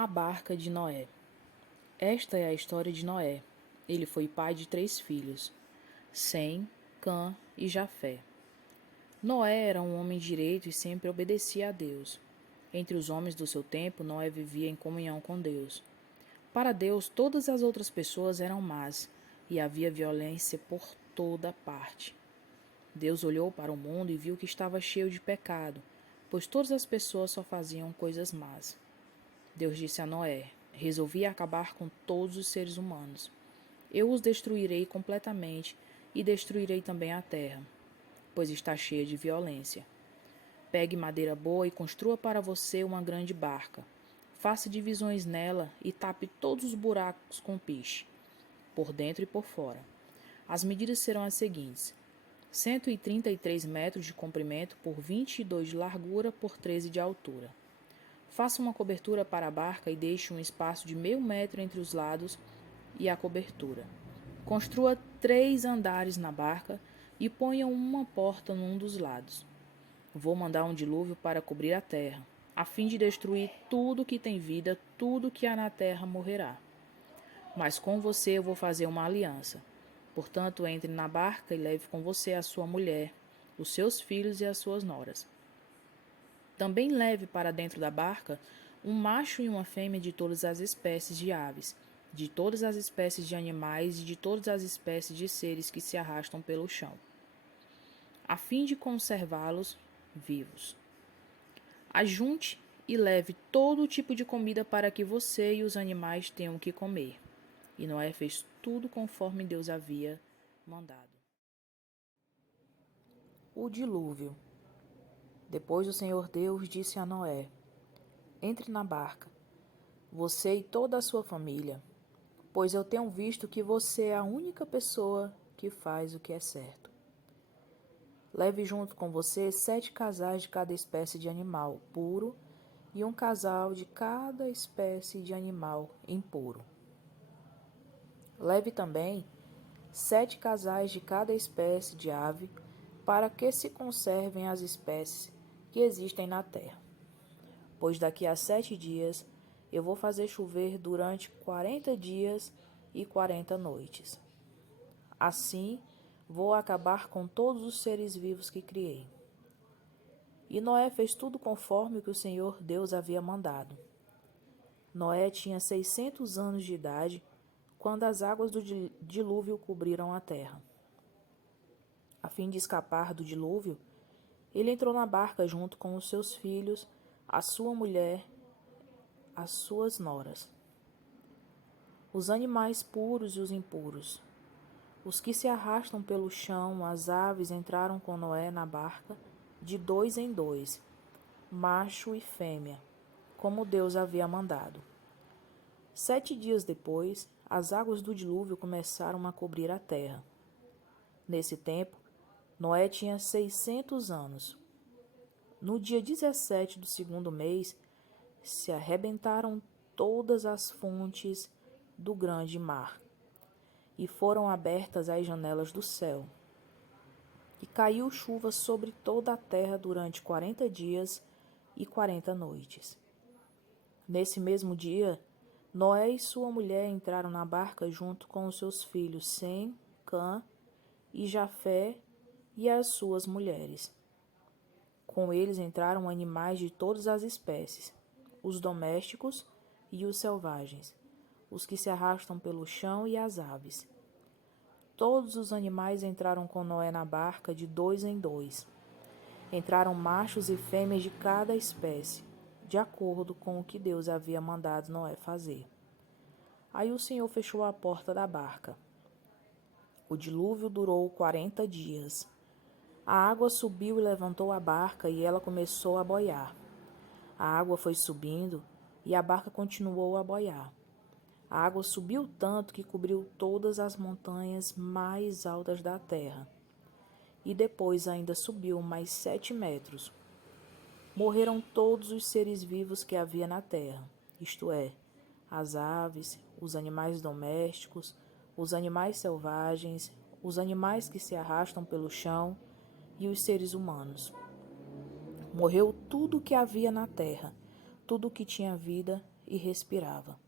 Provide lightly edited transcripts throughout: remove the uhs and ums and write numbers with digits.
A barca de Noé. Esta é a história de Noé. Ele foi pai de 3 filhos, Sem, Cã e Jafé. Noé era um homem direito e sempre obedecia a Deus. Entre os homens do seu tempo, Noé vivia em comunhão com Deus. Para Deus, todas as outras pessoas eram más, e havia violência por toda parte. Deus olhou para o mundo e viu que estava cheio de pecado, pois todas as pessoas só faziam coisas más. Deus disse a Noé: resolvi acabar com todos os seres humanos. Eu os destruirei completamente e destruirei também a terra, pois está cheia de violência. Pegue madeira boa e construa para você uma grande barca. Faça divisões nela e tape todos os buracos com piche, por dentro e por fora. As medidas serão as seguintes: 133 metros de comprimento por 22 de largura por 13 de altura. Faça uma cobertura para a barca e deixe um espaço de meio metro entre os lados e a cobertura. Construa 3 andares na barca e ponha uma porta num dos lados. Vou mandar um dilúvio para cobrir a terra, a fim de destruir tudo que tem vida, tudo que há na terra morrerá. Mas com você eu vou fazer uma aliança. Portanto, entre na barca e leve com você a sua mulher, os seus filhos e as suas noras. Também leve para dentro da barca um macho e uma fêmea de todas as espécies de aves, de todas as espécies de animais e de todas as espécies de seres que se arrastam pelo chão, a fim de conservá-los vivos. Ajunte e leve todo tipo de comida para que você e os animais tenham o que comer. E Noé fez tudo conforme Deus havia mandado. O dilúvio. Depois o Senhor Deus disse a Noé: entre na barca, você e toda a sua família, pois eu tenho visto que você é a única pessoa que faz o que é certo. Leve junto com você 7 casais de cada espécie de animal puro e um casal de cada espécie de animal impuro. Leve também 7 casais de cada espécie de ave, para que se conservem as espécies que existem na terra. Pois daqui a 7 dias eu vou fazer chover durante 40 dias e 40 noites. Assim, vou acabar com todos os seres vivos que criei. E Noé fez tudo conforme o que o Senhor Deus havia mandado. Noé tinha 600 anos de idade quando as águas do dilúvio cobriram a terra. A fim de escapar do dilúvio, ele entrou na barca junto com os seus filhos, a sua mulher, as suas noras, os animais puros e os impuros, os que se arrastam pelo chão, as aves entraram com Noé na barca, de 2 em 2, macho e fêmea, como Deus havia mandado. 7 dias depois, as águas do dilúvio começaram a cobrir a terra. Nesse tempo, Noé tinha 600 anos. No dia 17 do segundo mês, se arrebentaram todas as fontes do grande mar, e foram abertas as janelas do céu. E caiu chuva sobre toda a terra durante 40 dias e 40 noites. Nesse mesmo dia, Noé e sua mulher entraram na barca junto com os seus filhos Sem, Cã e Jafé e as suas mulheres. Com eles entraram animais de todas as espécies, os domésticos e os selvagens, os que se arrastam pelo chão e as aves. Todos os animais entraram com Noé na barca de 2 em 2. Entraram machos e fêmeas de cada espécie, de acordo com o que Deus havia mandado Noé fazer. Aí o Senhor fechou a porta da barca. O dilúvio durou 40 dias. A água subiu e levantou a barca e ela começou a boiar. A água foi subindo e a barca continuou a boiar. A água subiu tanto que cobriu todas as montanhas mais altas da terra. E depois ainda subiu mais 7 metros. Morreram todos os seres vivos que havia na terra, isto é, as aves, os animais domésticos, os animais selvagens, os animais que se arrastam pelo chão e os seres humanos. Morreu tudo o que havia na terra, tudo o que tinha vida e respirava.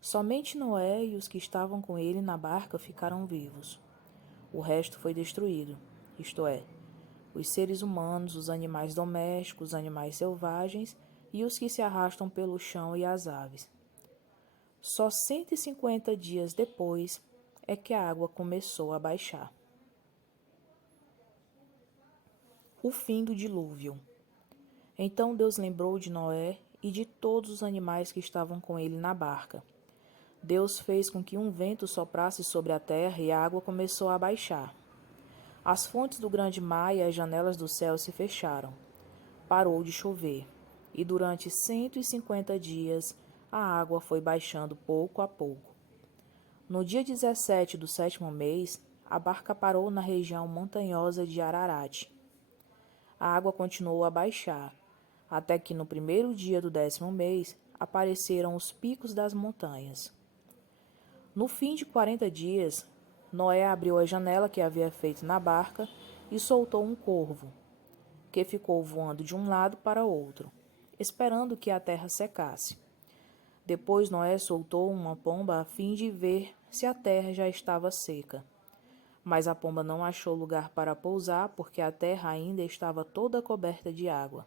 Somente Noé e os que estavam com ele na barca ficaram vivos. O resto foi destruído, isto é, os seres humanos, os animais domésticos, os animais selvagens e os que se arrastam pelo chão e as aves. Só 150 dias depois é que a água começou a baixar. O fim do dilúvio. Então Deus lembrou de Noé e de todos os animais que estavam com ele na barca. Deus fez com que um vento soprasse sobre a terra e a água começou a baixar. As fontes do grande mar e as janelas do céu se fecharam. Parou de chover, e durante 150 dias a água foi baixando pouco a pouco. No dia 17 do 7º mês, a barca parou na região montanhosa de Ararat. A água continuou a baixar, até que no primeiro dia do 10º mês apareceram os picos das montanhas. No fim de 40 dias, Noé abriu a janela que havia feito na barca e soltou um corvo, que ficou voando de um lado para outro, esperando que a terra secasse. Depois Noé soltou uma pomba a fim de ver se a terra já estava seca. Mas a pomba não achou lugar para pousar porque a terra ainda estava toda coberta de água.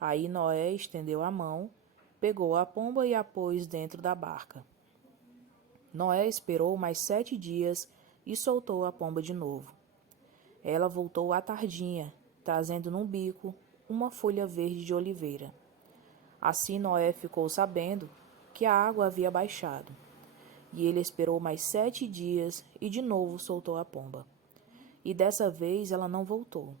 Aí Noé estendeu a mão, pegou a pomba e a pôs dentro da barca. Noé esperou mais 7 dias e soltou a pomba de novo. Ela voltou à tardinha, trazendo no bico uma folha verde de oliveira. Assim Noé ficou sabendo que a água havia baixado. E ele esperou mais 7 dias e de novo soltou a pomba. E dessa vez ela não voltou.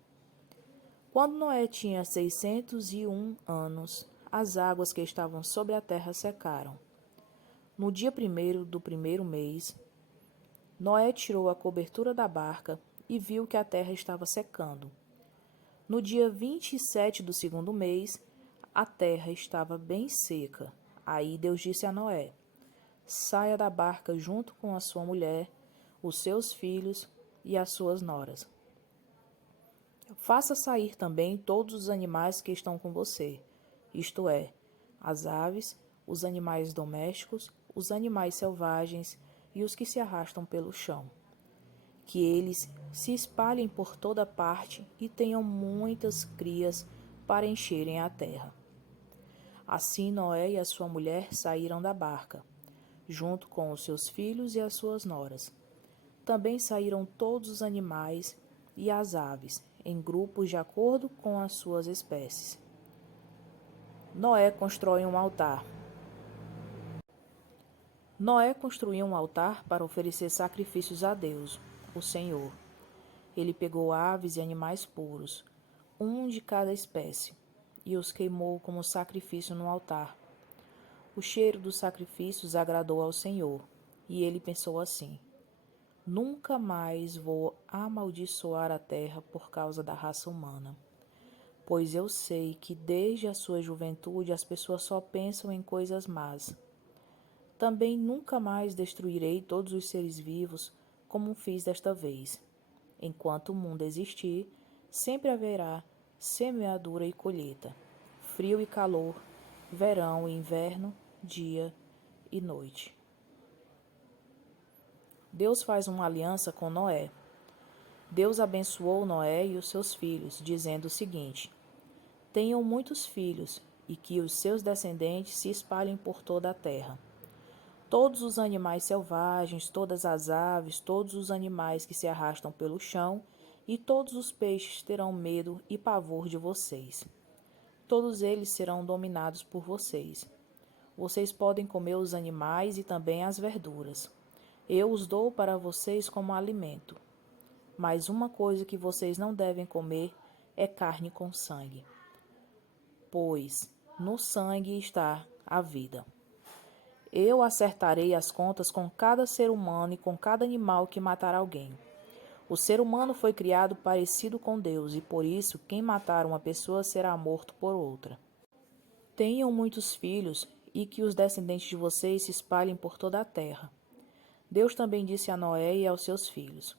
Quando Noé tinha 601 anos, as águas que estavam sobre a terra secaram. No dia 1º do 1º mês, Noé tirou a cobertura da barca e viu que a terra estava secando. No dia 27 do 2º mês, a terra estava bem seca. Aí Deus disse a Noé: saia da barca junto com a sua mulher, os seus filhos e as suas noras. Faça sair também todos os animais que estão com você, isto é, as aves, os animais domésticos, os animais selvagens e os que se arrastam pelo chão. Que eles se espalhem por toda parte e tenham muitas crias para encherem a terra. Assim Noé e a sua mulher saíram da barca, junto com os seus filhos e as suas noras. Também saíram todos os animais e as aves, em grupos de acordo com as suas espécies. Noé constrói um altar. Noé construiu um altar para oferecer sacrifícios a Deus, o Senhor. Ele pegou aves e animais puros, um de cada espécie, e os queimou como sacrifício no altar. O cheiro dos sacrifícios agradou ao Senhor, e ele pensou assim: nunca mais vou amaldiçoar a terra por causa da raça humana, pois eu sei que desde a sua juventude as pessoas só pensam em coisas más. Também nunca mais destruirei todos os seres vivos como fiz desta vez. Enquanto o mundo existir, sempre haverá semeadura e colheita, frio e calor, verão e inverno, dia e noite. Deus faz uma aliança com Noé. Deus abençoou Noé e os seus filhos, dizendo o seguinte: tenham muitos filhos e que os seus descendentes se espalhem por toda a terra. Todos os animais selvagens, todas as aves, todos os animais que se arrastam pelo chão e todos os peixes terão medo e pavor de vocês. Todos eles serão dominados por vocês. Vocês podem comer os animais e também as verduras. Eu os dou para vocês como alimento. Mas uma coisa que vocês não devem comer é carne com sangue, pois no sangue está a vida. Eu acertarei as contas com cada ser humano e com cada animal que matar alguém. O ser humano foi criado parecido com Deus e por isso quem matar uma pessoa será morto por outra. Tenham muitos filhos e que os descendentes de vocês se espalhem por toda a terra. Deus também disse a Noé e aos seus filhos: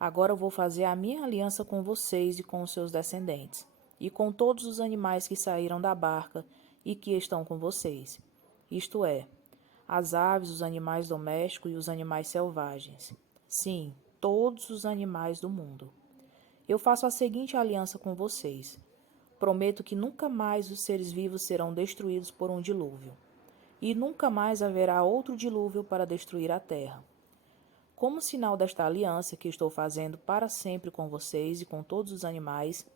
agora eu vou fazer a minha aliança com vocês e com os seus descendentes, e com todos os animais que saíram da barca e que estão com vocês. isto é, as aves, os animais domésticos e os animais selvagens. Sim, todos os animais do mundo. Eu faço a seguinte aliança com vocês. Prometo que nunca mais os seres vivos serão destruídos por um dilúvio, e nunca mais haverá outro dilúvio para destruir a terra. Como sinal desta aliança que estou fazendo para sempre com vocês e com todos os animais,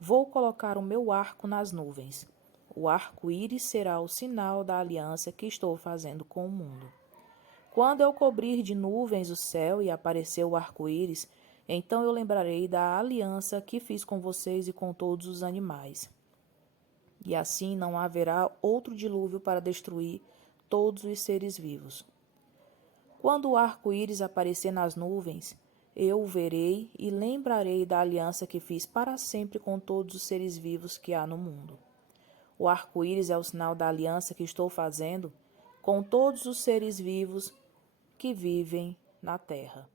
vou colocar o meu arco nas nuvens. O arco-íris será o sinal da aliança que estou fazendo com o mundo. Quando eu cobrir de nuvens o céu e aparecer o arco-íris, então eu lembrarei da aliança que fiz com vocês e com todos os animais. E assim não haverá outro dilúvio para destruir todos os seres vivos. Quando o arco-íris aparecer nas nuvens, eu o verei e lembrarei da aliança que fiz para sempre com todos os seres vivos que há no mundo. O arco-íris é o sinal da aliança que estou fazendo com todos os seres vivos que vivem na terra.